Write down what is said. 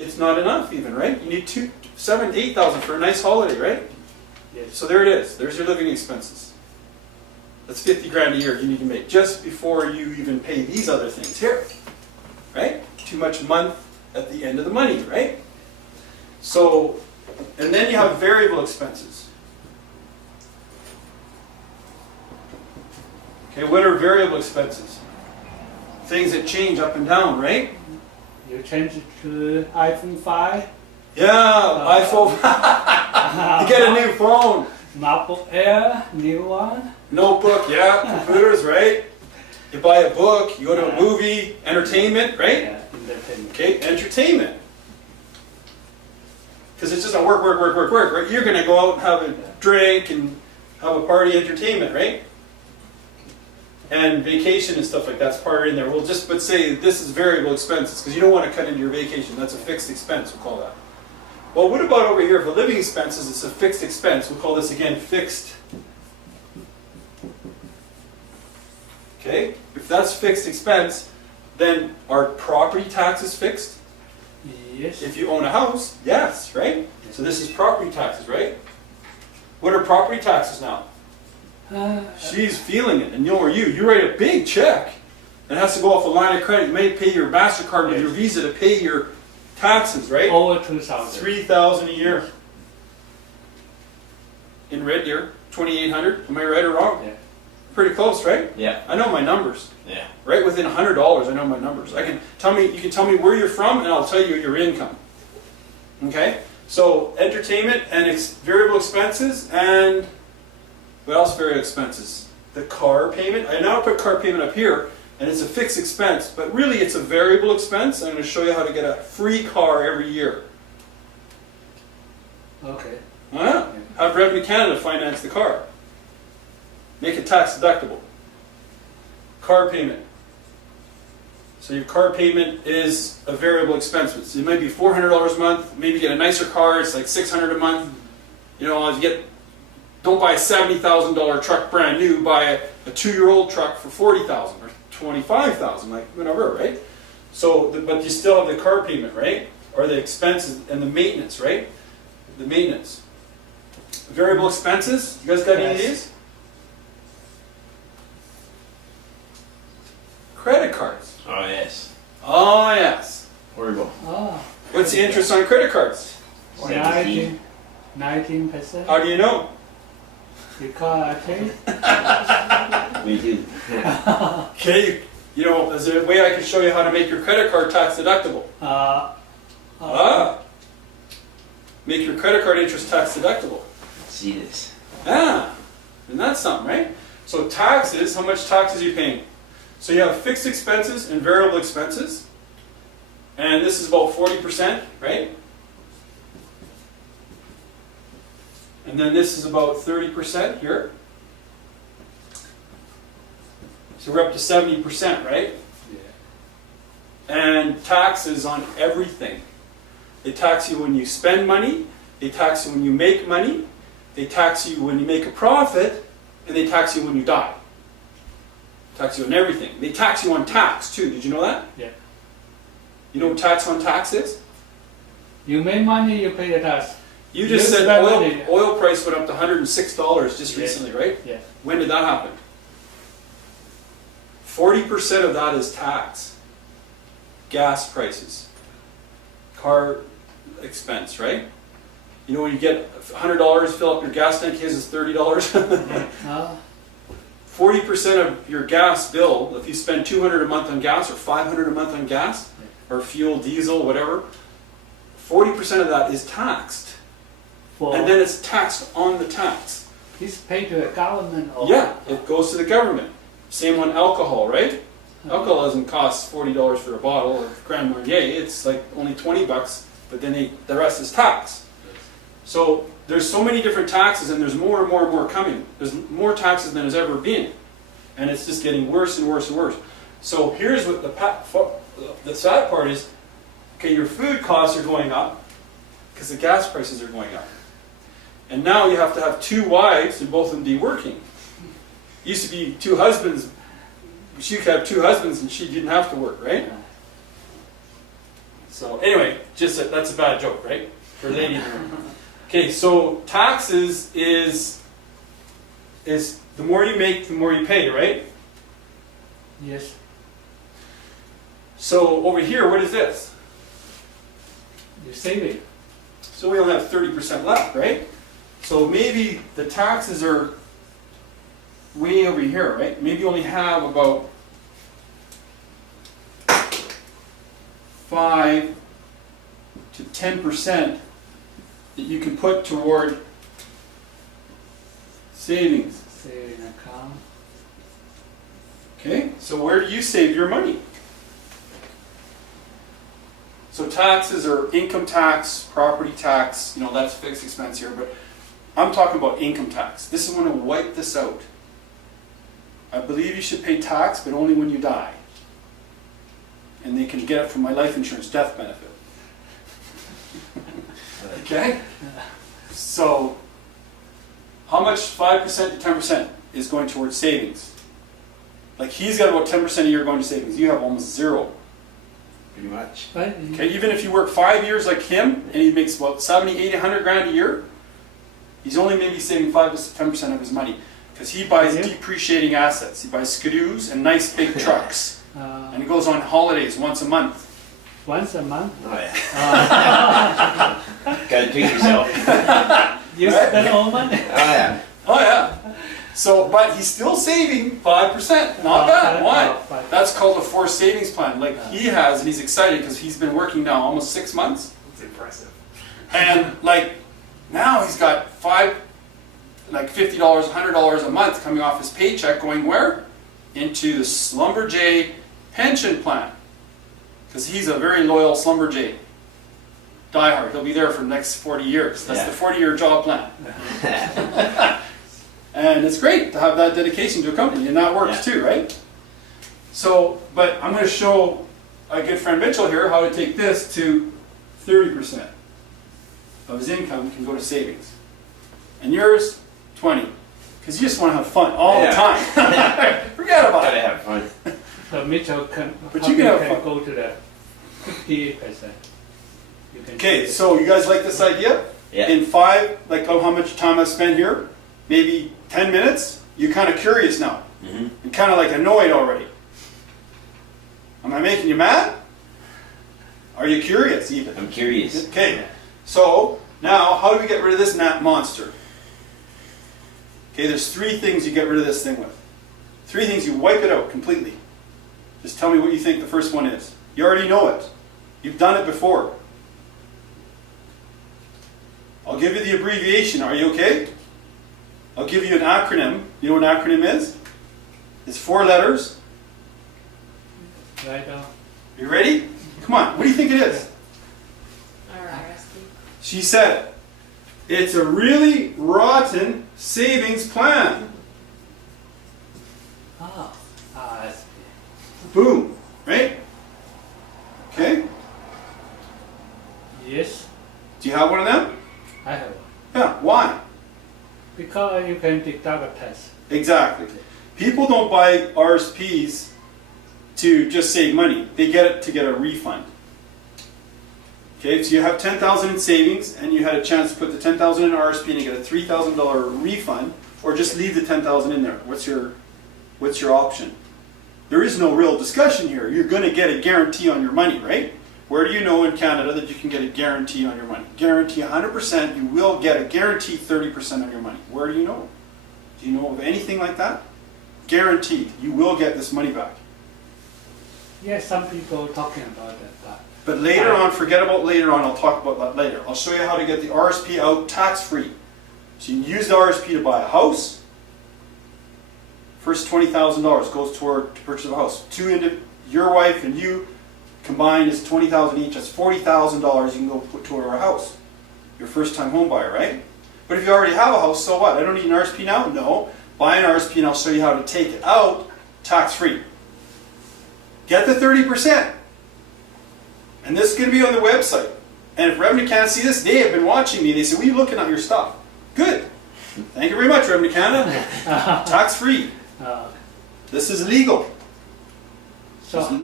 it's not enough even, right? You need 7,000 to 8,000 for a nice holiday, right? Yes. So there it is. There's your living expenses. That's 50 grand a year you need to make just before you even pay these other things here, right? Too much month at the end of the money, right? So, and then you have variable expenses. Okay, what are variable expenses? Things that change up and down, right? You change it to iPhone 5, Yeah, iPhone. You get a new phone. MacBook Air, new one. Notebook, yeah, computers, right? You buy a book, you go to a movie, entertainment, right? Yeah, entertainment. Okay, entertainment. Because it's just a work, right? You're going to go out and have a drink and have a party entertainment, right? And vacation and stuff like that's part in there. We'll just but say this is variable expenses because you don't want to cut into your vacation. That's a fixed expense, we'll call that. Well, what about over here for living expenses? It's a fixed expense. We'll call this again fixed. Okay, if that's fixed expense, then are property taxes fixed? Yes. If you own a house, yes, right? So this is property taxes, right? What are property taxes now? She's feeling it, and you know, or you write a big check, and it has to go off a line of credit. You may pay your MasterCard with your Visa to pay your taxes, right? Over 2,000. 3,000 a year. In Red Deer, 2,800. Am I right or wrong? Yeah. Pretty close, right? Yeah. I know my numbers. Yeah. Right within $100, I know my numbers. I can tell me. You can tell me where you're from, and I'll tell you your income. Okay. So entertainment and variable expenses, and what else? Variable expenses. The car payment. I now put car payment up here, and it's a fixed expense, but really it's a variable expense. I'm going to show you how to get a free car every year. Okay. Have Revenue Canada finance the car. Make it tax deductible. Car payment. So your car payment is a variable expense. So it might be $400 a month. Maybe get a nicer car. It's like $600 a month. You know, if you don't buy a $70,000 truck brand new. Buy a 2-year-old truck for $40,000 or $25,000, like whatever, right? So, but you still have the car payment, right? Or the expenses and the maintenance, right? The maintenance. Variable expenses. You guys got any of these? Credit cards. Oh, yes. Oh, yes. Horrible. Oh. What's the interest on credit cards? 19%. How do you know? Because I pay. We do. Okay, you know, is there a way I can show you how to make your credit card tax deductible? Make your credit card interest tax deductible. See this. Ah, and that's something, right? So taxes, how much taxes are you paying? So you have fixed expenses and variable expenses. And this is about 40%, right? And then this is about 30% here. So we're up to 70%, right? Yeah. And taxes on everything. They tax you when you spend money, they tax you when you make money, they tax you when you make a profit, and they tax you when you die. Tax you on everything. They tax you on tax too. Did you know that? Yeah. You know what tax on tax is? You make money, you pay the tax. You just You said spend money. oil price went up to $106 just Yeah. recently, right? Yeah. When did that happen? 40% of that is tax. Gas prices. Car expense, right? You know when you get $100, fill up your gas tank, his is $30. 40% of your gas bill, if you spend $200 a month on gas or $500 a month on gas, or fuel, diesel, whatever, 40% of that is taxed. And then it's taxed on the tax. It's paid to the government or? Yeah, it goes to the government. Same on alcohol, right? Alcohol doesn't cost $40 for a bottle or Grand Marnier. It's like only $20, but then the rest is tax. So there's so many different taxes, and there's more and more and more coming. There's more taxes than there's ever been, and it's just getting worse and worse and worse. So here's what the sad part is. Okay, your food costs are going up because the gas prices are going up, and now you have to have 2 wives and both of them be working. Used to be 2 husbands. She could have 2 husbands and she didn't have to work, right? So anyway, that's a bad joke, right? For ladies in the room. Okay, so taxes is the more you make, the more you pay, right? Yes. So over here, what is this? You save it. So we only have 30% left, right? So maybe the taxes are way over here, right? Maybe you only have about 5 to 10% that you can put toward savings. Saving account. Okay, so where do you save your money? So taxes are income tax, property tax, that's fixed expense here, but I'm talking about income tax. This is when I wipe this out. I believe you should pay tax, but only when you die. And they can get it from my life insurance death benefit. Okay? So, how much 5% to 10% is going towards savings? Like he's got about 10% a year going to savings. You have almost zero. Pretty much. But Okay, even if you work 5 years like him and he makes about 70, 80, 100 grand a year, he's only maybe saving 5 to 10% of his money because he buys Yeah. depreciating assets. He buys skidoos and nice big trucks, and he goes on holidays once a month. once a month. Oh yeah. Gotta treat yourself. You Right. spend all money. Oh yeah. Oh yeah. So, but he's still saving 5%. Not bad. Why? 5. That's called a forced savings plan. Like he has, and he's excited because he's been working now almost 6 months. It's impressive. And like now he's got $50, $100 a month coming off his paycheck going where? Into the Slumberjay pension plan. Because he's a very loyal Slumberjay. Diehard. He'll be there for the next 40 years. That's Yeah. the 40-year job plan. And it's great to have that dedication to a company, and that works Yeah. too, right? So, but I'm going to show a good friend Mitchell here how to take this to 30% of his income can go to savings. And yours, 20. Because you just want to have fun all the Yeah. time. Forget about Gotta it. have fun. So Mitchell can, But you can have fun. go to the 58%. You can Okay, so you guys like this idea? Yeah. In 5, like how much time I've spent here, maybe 10 minutes, you're kind of curious now. Mm-hmm. You're kind of like annoyed already. Am I making you mad? Are you curious even? I'm curious. Okay, so now how do we get rid of this monster? Okay, there's 3 things you get rid of this thing with. 3 things you wipe it out completely. Just tell me what you think the first one is. You already know it. You've done it before. I'll give you the abbreviation. Are you okay? I'll give you an acronym. You know what an acronym is? It's 4 letters. Right now. You ready? Come on. What do you think it is? RRSP. She said it. It's a really rotten savings plan. Ah, RSP. Boom. Right? Okay. Yes, Do you have one of them? I have one. Yeah. Why? Because you can deduct a tax. Exactly. People don't buy RSPs to just save money. They get it to get a refund. Okay, so you have 10,000 in savings, and you had a chance to put the 10,000 in RSP, and you get a $3,000 refund, or just leave the 10,000 in there. What's your option? There is no real discussion here. You're going to get a guarantee on your money, right? Where do you know in Canada that you can get a guarantee on your money? Guarantee 100%. You will get a guarantee 30% on your money. Where do you know? Do you know of anything like that? Guaranteed. You will get this money back. Yes, some people talking about that, But later on, forget about later on, I'll talk about that later. I'll show you how to get the RSP out tax-free. So you can use the RSP to buy a house. First $20,000 goes toward to purchase a house. Your wife and you combined is $20,000 each. That's $40,000 you can go put toward our house. Your first time home buyer, right? But if you already have a house, so what? I don't need an RSP now? No. Buy an RSP and I'll show you how to take it out tax-free. Get the 30%. And this is going to be on the website. And if Revenue Canada see this, they have been watching me. They say, "What are you looking at your stuff?" Good. Thank you very much, Revenue Canada. Tax-free. This is legal. so